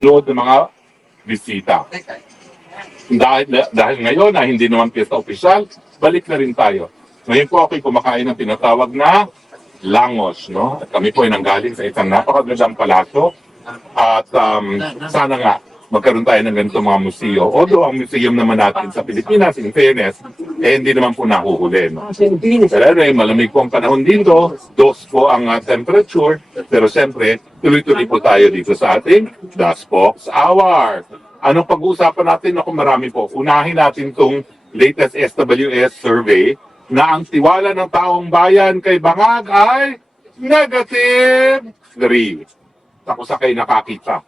load ng mga bisita. Dahil ngayon na hindi naman piyesta opisyal, balik na rin tayo. Ngayon po ako'y kumakain ng tinatawag na langos, no? At kami po ay nanggaling sa isang napakagandang palasyo at sana nga magkaroon tayo ng ganito mga museo. Although ang museum naman natin sa Pilipinas, in fairness, hindi naman po nahuhuli. No? Pero anyway, malamig po ang panahon dito, dos po ang temperature, pero siyempre, tuloy-tuloy po tayo dito sa ating The Spokes Hour. Anong pag-uusapan natin? Ako marami po. Unahin natin itong latest SWS survey na ang tiwala ng taong bayan kay Bangag ay negative 3. Tapos sa kayo nakakita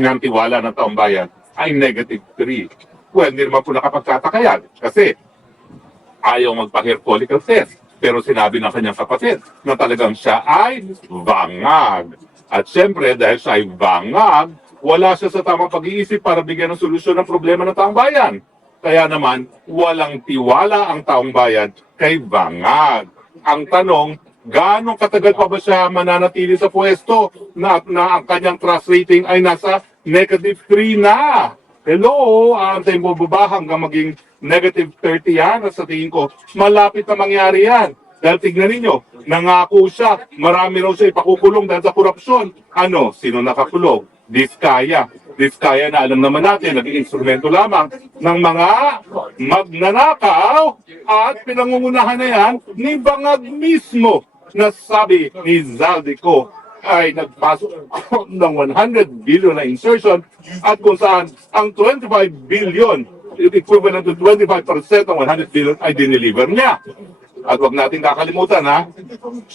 ng tiwala ng taong bayan ay negative 3. Well, hindi naman po nakapagtataka yan kasi ayaw magpa-hair follicle test. Pero sinabi ng kanyang kapatid na talagang siya ay bangag. At syempre, dahil siya ay bangag, wala siya sa tamang pag-iisip para bigyan ng solusyon ng problema ng taong bayan. Kaya naman, walang tiwala ang taong bayan kay bangag. Ang tanong, gaano katagal pa ba siya mananatili sa pwesto na ang kanyang trust rating ay nasa negative 3 na? Hello, antayin mo ba hanggang maging negative 30 yan? At sa tingin ko, malapit na mangyari yan. Dahil tignan ninyo, nangako siya, marami raw siya ipakukulong dahil sa korupsyon. Ano, sino nakakulong? Diskaya. Diskaya na alam naman natin, naging instrumento lamang ng mga magnanakaw at pinangungunahan na yan ni Bangag mismo na sabi ni Zaldico ay nagpasok ng 100 billion na insertion at kung saan ang 25 billion, equivalent to 25% ng 100 billion ay dineliver niya. At wag natin kakalimutan ha,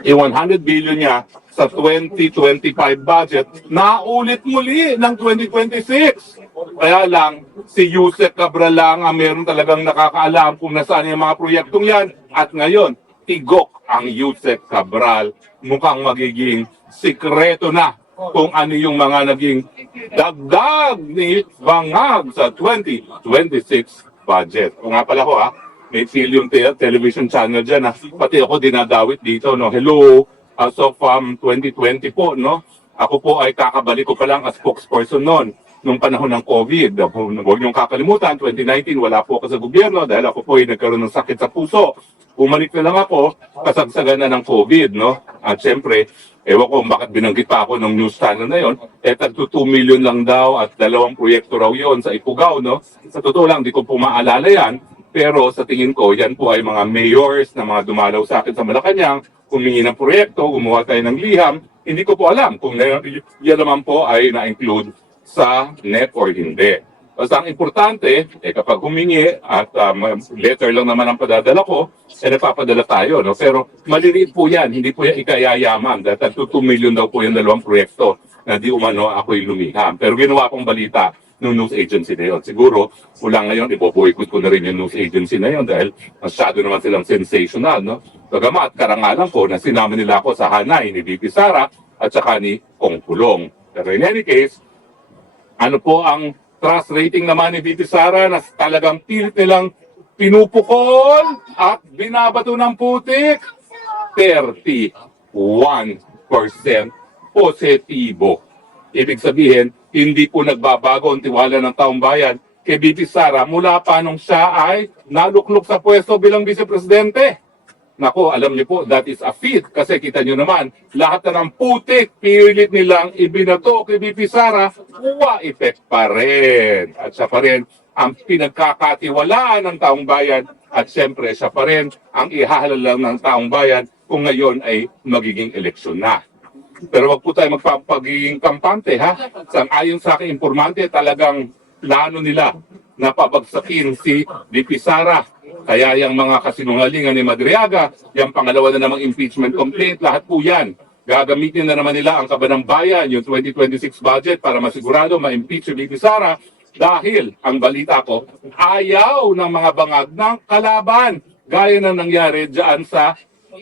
yung 100 billion niya sa 2025 budget, naulit muli ng 2026. Kaya lang, si Yusek Cabral lang ang meron talagang nakakaalam kung nasaan yung mga proyektong yan. At ngayon, tigok ang Yusek Cabral. Mukhang magiging sikreto na kung ano yung mga naging dagdag ni Bangag sa 2026 budget. Kung nga pala ko ha, may film television channel dyan. Pati ako dinadawit dito. No? Hello, as of 2020 po. No? Ako po ay kakabalik ko pa lang as spokesperson noon nung panahon ng COVID. Huwag niyong kakalimutan, 2019 wala po ako sa gobyerno dahil ako po ay nagkaroon ng sakit sa puso. Bumalik na lang ako, kasagsagan na ng COVID. No? At syempre, ewan ko bakit binanggit pa ako ng news channel na yon. Tagto 2 million lang daw at 2 proyekto raw yon sa Ifugao. No? Sa totoo lang, di ko po maalala yan. Pero sa tingin ko, yan po ay mga mayors na mga dumalaw sa akin sa Malacanang, humingi ng proyekto, gumawa tayo ng liham. Hindi ko po alam kung yan naman po ay na-include sa NEP or hindi. Basta ang importante, kapag humingi at letter lang naman ang padadala ko, nagpapadala tayo. No? Pero maliliit po yan, hindi po yan ikayayaman. Dahil 2 million daw po yung 2 proyekto na di umano ako'y lumiham. Pero ginawa kong balita ng news agency na yun. Siguro, mula ngayon, ipoboykot ko na rin yung news agency na yun dahil masyado naman silang sensational. No? Bagamat, karangalan ko na sinama nila ako sa hanay ni VP Sara at saka ni Kong Pulong. Pero in any case, ano po ang trust rating naman ni VP Sara na talagang pilit nilang pinupukol at binabato ng putik? 31% positibo. Ibig sabihin, hindi po nagbabago ang tiwala ng taong bayan kay VP Sara mula pa nung siya ay naluklok sa pwesto bilang vice-presidente. Nako, alam niyo po, that is a feat. Kasi kita niyo naman, lahat na ng putik, pilit nilang ibinato kay VP Sara, effect pa rin. At siya pa rin ang pinagkakatiwalaan ng taong bayan. At siyempre, siya pa rin ang ihahalalang ng taong bayan kung ngayon ay magiging eleksyon na. Pero wag po tayo magpapagiging kampante ha. Ayon sa aking informante, talagang plano nila na pabagsakin si VP Sara. Kaya yung mga kasinungalingan ni Madriaga, yung pangalawa na namang impeachment complaint, lahat po yan. Gagamitin na naman nila ang kabanang bayan, yung 2026 budget para masigurado ma-impeach si VP Sara dahil, ang balita ko, ayaw ng mga bangag ng kalaban. Gaya na nangyari dyan sa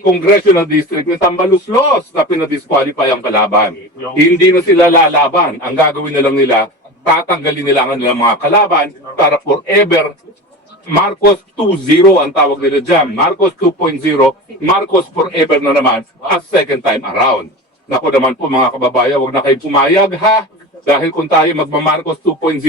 Congressional District ng Tambaluslos na pinadisqualify ang kalaban. Hindi na sila lalaban. Ang gagawin na lang nila, tatanggalin nila ang nilang mga kalaban para forever. Marcos 2.0 ang tawag nila dyan. Marcos 2.0, Marcos forever na naman as second time around. Naku naman po mga kababayan, huwag na kayo pumayag ha. Dahil kung tayo magmamarcos 2.0,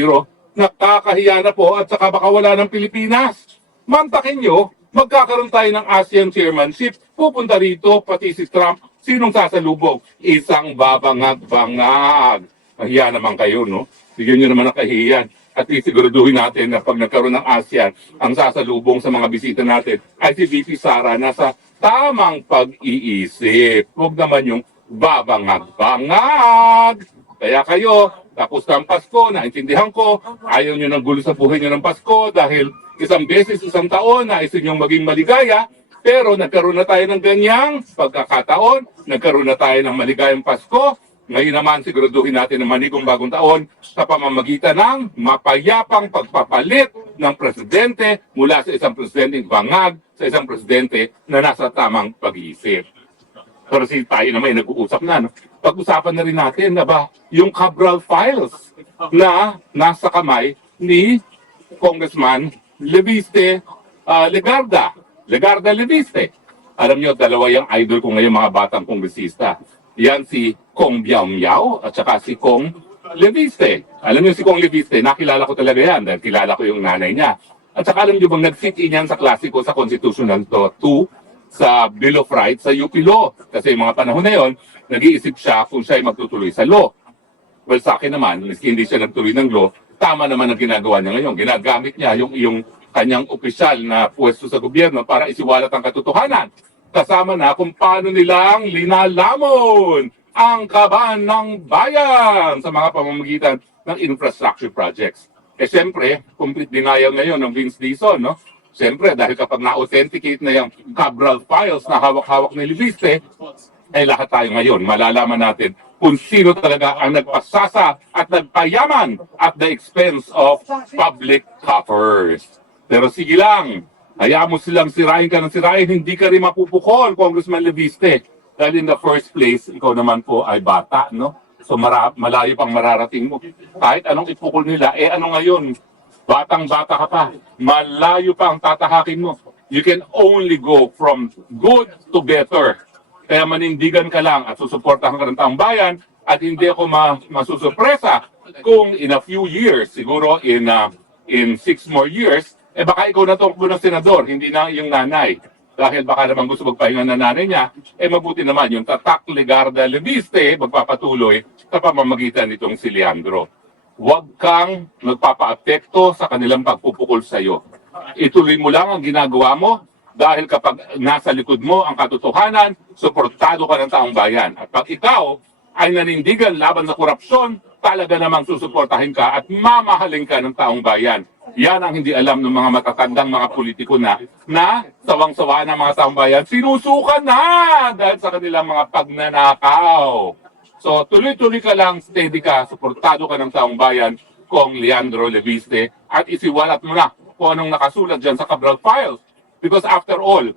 nakakahiya na po at saka baka wala ng Pilipinas. Mantakin nyo, magkakaroon tayo ng ASEAN chairmanship, pupunta rito, pati si Trump, sinong sasalubog? Isang babangag-bangag. Mahiya naman kayo, no? Bigyan nyo naman ang kahihiyan. At least siguraduhin natin na pag nagkaroon ng ASEAN, ang sasalubong sa mga bisita natin ay si VP Sara na sa tamang pag-iisip. Huwag naman yung babangag-bangag. Kaya kayo, tapos na ang Pasko, naintindihan ko, ayaw nyo ng gulo sa buhay nyo ng Pasko dahil isang beses, isang taon, nais nyong maging maligaya, pero nagkaroon na tayo ng ganyang pagkakataon, nagkaroon na tayo ng maligayang Pasko. Ngayon naman, siguraduhin natin ang manigong bagong taon sa pamamagitan ng mapayapang pagpapalit ng presidente mula sa isang presidenteng bangag sa isang presidente na nasa tamang pag-iisip. Pero tayo naman ay nag-uusap na. No? Pag-usapan na rin natin na ba yung Cabral Files na nasa kamay ni Congressman Leviste Legarda Leviste. Alam niyo, dalawa yung idol ko ngayon mga batang kongresista. Yan si Kong Biao Miao at saka si Kong Leviste. Alam niyo si Kong Leviste, nakilala ko talaga yan dahil kilala ko yung nanay niya. At saka alam niyo bang nag-fit in yan sa klasiko sa Constitutional 2 sa Bill of Rights sa UP Law. Kasi yung mga panahon na yon, nag-iisip siya kung siya ay magtutuloy sa law. Well, sa akin naman, miski hindi siya nagtuloy ng law, tama naman ang ginagawa niya ngayon. Ginagamit niya yung kanyang opisyal na pwesto sa gobyerno para isiwalat ang katotohanan. Kasama na kung paano nilang linalamon ang kaban ng bayan sa mga pamamagitan ng infrastructure projects. Eh siyempre, complete denial ngayon ng Vince Dizon, no? Siyempre, dahil kapag na-authenticate na yung Cabral Files na hawak-hawak ni Leviste, eh lahat tayo ngayon, malalaman natin kung sino talaga ang nagpasasa at nagpayaman at the expense of public coffers. Pero sige lang, hayaan mo silang sirain ka ng sirain, hindi ka rin mapupukol, Congressman Leviste. Dahil in the first place, ikaw naman po ay bata, no? So malayo pang mararating mo. Kahit anong ipukol nila, eh ano ngayon? Batang-bata ka pa, malayo pa ang tatahakin mo. You can only go from good to better. Kaya manindigan ka lang at susuportahan ka ng taong bayan at hindi ako masusurpresa kung in a few years, siguro in 6 more years, eh baka ikaw na tumakbo ng senador, hindi na yung nanay. Dahil baka naman gusto magpahinga ng nanay niya, eh mabuti naman yung Tatak Legarda Leviste magpapatuloy sa pamamagitan nitong si Leandro. Huwag kang magpapaapekto sa kanilang pagpupukol sa iyo. Ituloy mo lang ang ginagawa mo dahil kapag nasa likod mo ang katotohanan, suportado ka ng taong bayan. At pag ikaw ay nanindigan laban sa korupsyon, talaga namang susuportahin ka at mamahalin ka ng taong bayan. Yan ang hindi alam ng mga matatandang mga politiko na sawang-sawa ng mga taong bayan, sinusukan na dahil sa kanilang mga pagnanakaw. So tuloy-tuloy ka lang, steady ka, suportado ka ng taong bayan, Kong Leandro Leviste, at isiwalat mo na kung anong nakasulat dyan sa Cabral Files. Because after all,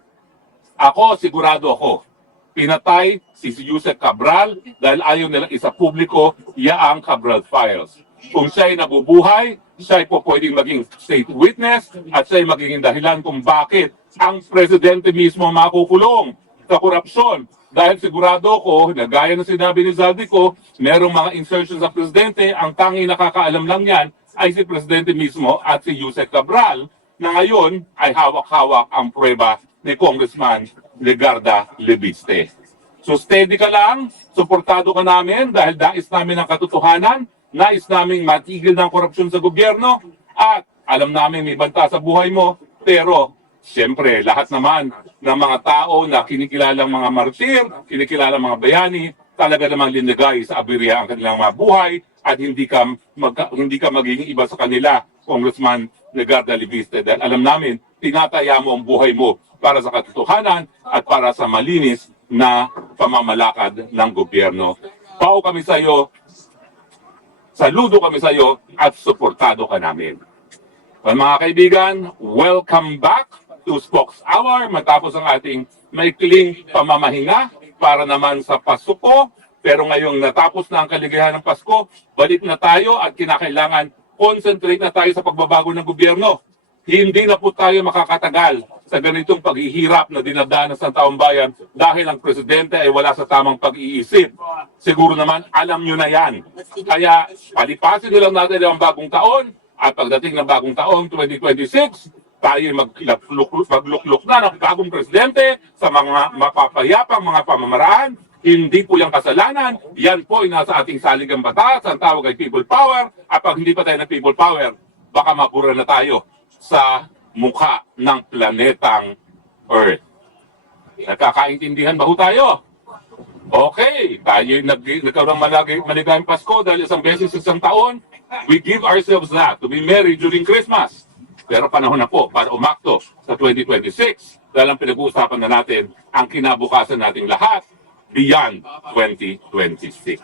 sigurado ako, pinatay si Yusek Cabral dahil ayaw nilang isa publiko yaang Cabral Files. Kung siya'y nabubuhay, siya'y po pwedeng maging state witness at siya'y magiging dahilan kung bakit ang presidente mismo makukulong sa korupsyon. Dahil sigurado ko, na gaya ng sinabi ni Zaldico, merong mga insertions sa presidente, ang tanging nakakaalam lang yan ay si presidente mismo at si Yusek Cabral, na ngayon ay hawak-hawak ang prueba ni Congressman Legarda Leviste. So steady ka lang, suportado ka namin dahil nais namin ang katotohanan, nais namin matigil ng korupsyon sa gobyerno, at alam namin may banta sa buhay mo, pero siyempre lahat naman ng mga tao na kinikilalang mga martir, kinikilalang mga bayani, talaga namang linagay sa abirya ang kanilang mga buhay at hindi ka magiging iba sa kanila, Congressman Legarda Leviste, dahil alam namin, tinataya mo ang buhay mo para sa katotohanan at para sa malinis na pamamalakad ng gobyerno. Pao kami sa iyo, saludo kami sa iyo at suportado ka namin. Mga kaibigan, welcome back to Spokes Hour matapos ang ating maikling pamamahinga para naman sa Pasuko. Pero ngayong natapos na ang kaligayahan ng Pasko, balik na tayo at kinakailangan concentrate na tayo sa pagbabago ng gobyerno. Hindi na po tayo makakatagal sa ganitong paghihirap na dinadanas ng taong bayan dahil ang presidente ay wala sa tamang pag-iisip. Siguro naman alam nyo na yan. Kaya palipasin nyo lang natin ang bagong taon at pagdating ng bagong taon 2026, tayo maglukluk na ng bagong presidente sa mga mapapayapang mga pamamaraan. Hindi po yung kasalanan. Yan po ay nasa ating saligang batas. Ang tawag ay people power. At pag hindi pa tayo ng people power, baka mabura na tayo sa mukha ng planetang Earth. Nagkakaintindihan ba ho tayo? Okay, tayo nagkaroon ng maligayang Pasko dahil isang beses isang taon. We give ourselves that to be merry during Christmas. Pero panahon na po para umakto sa 2026 dahil ang pinag-uusapan na natin ang kinabukasan nating lahat beyond 2026.